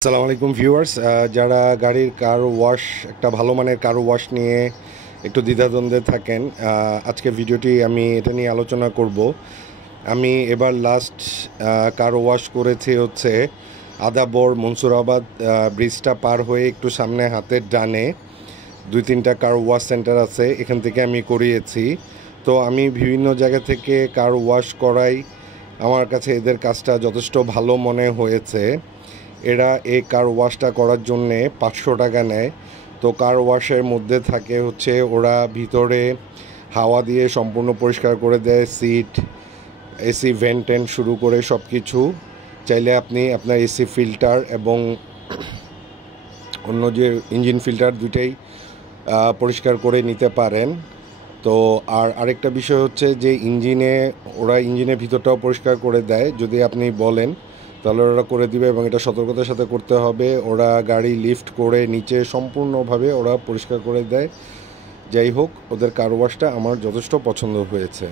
আসসালামু আলাইকুম ভিউয়ার্স, যারা গাড়ির কার ওয়াশ একটা ভালো মানের কার ওয়াশ নিয়ে একটু দ্বিধাদ্বন্দ্বে থাকেন, আজকে ভিডিওটি আমি এটা নিয়ে আলোচনা করব। আমি এবার লাস্ট কার ওয়াশ করেছি হচ্ছে আদাবর মনসুরাবাদ ব্রিজটা পার হয়ে একটু সামনে হাতের ডানে 2-3টা কার ওয়াশ সেন্টার আছে, এখান থেকে আমি করিয়েছি। তো আমি বিভিন্ন জায়গা থেকে কার ওয়াশ করাই, আমার কাছে এদের কাজটা যথেষ্ট ভালো মনে হয়েছে। এরা এই কার ওয়াশটা করার জন্যে 500 টাকা নেয়। তো কার ওয়াশের মধ্যে থাকে হচ্ছে ওরা ভিতরে হাওয়া দিয়ে সম্পূর্ণ পরিষ্কার করে দেয়, সিট, এসি ভেন্ট টেন্ট শুরু করে সব কিছু। চাইলে আপনি আপনার এসি ফিল্টার এবং অন্য যে ইঞ্জিন ফিল্টার দুইটাই পরিষ্কার করে নিতে পারেন। তো আরেকটা বিষয় হচ্ছে যে ওরা ইঞ্জিনের ভিতরটাও পরিষ্কার করে দেয়, যদি আপনি বলেন তাহলে ওরা করে দিবে, এবং এটা সতর্কতার সাথে করতে হবে। ওরা গাড়ি লিফট করে নিচে সম্পূর্ণভাবে ওরা পরিষ্কার করে দেয়। যাই হোক, ওদের কার ওয়াশটা আমার যথেষ্ট পছন্দ হয়েছে।